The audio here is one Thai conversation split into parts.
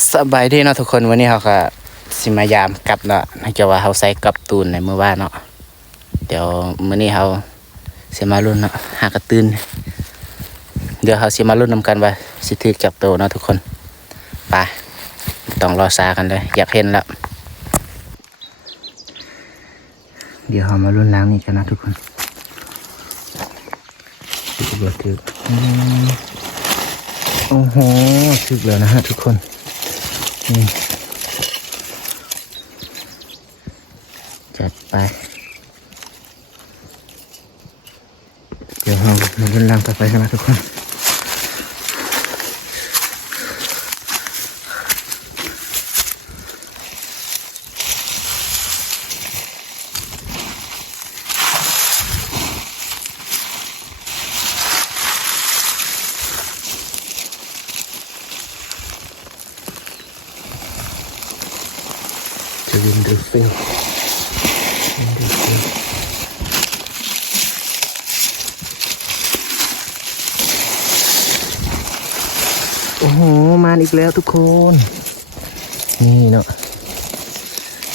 สบายดีเนาะทุกคนวันนี้เขาก็สิมายามกลับเนาะให้จะว่าเขาใส่กับตูนในเมื่อวานเนาะเดี๋ยวมื้อนี้เขาสิมาลุ้นเนาะหากระตื่นเดี๋ยวเขาสิมาลุ้นนำกันว่าสิถึกจับโตเนาะทุกคนไปต้องรอซากันเลยอยากเห็นแล้วเดี๋ยวเขามาลุ้นล้างนี่กันนะทุกคนถึกโอ้โหถึกแล้วนะฮะทุกคนนี่จัดไปเดี๋ยวเรามาลุ้นล้างต่อไปกันนะทุกคนจะวินดูฟิลโอ้โหมาอีกแล้วทุกคนนี่เนาะ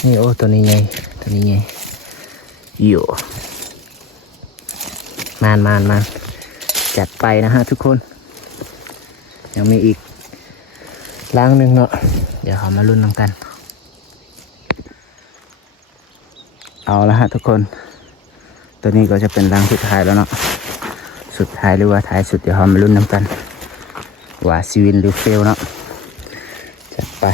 นี่โอ้ตัวนี้ไงอยู่มานจัดไปนะฮะทุกคนยังมีอีกล้างหนึ่งเนาะเดี๋ยวเขามาลุ้นนำกันเอาละฮะทุกคนตัวนี้ก็จะเป็นรังสุดท้ายแล้วเนาะสุดท้ายหรือว่าท้ายสุดเดี๋ยวเรามาลุ้นน้ำกันว่าซีวินหรือเฟลเนาะจัดไป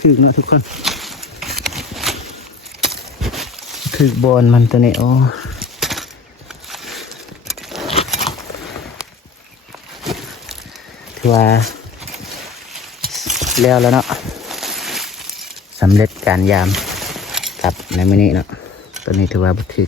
ถึงเนาะทุกคนถึกบอลมันตัวนี้โอ้ถือว่าแล้วเนาะสำเร็จการยามกับในมินิเนาะตัวนี้ถือว่าบุตร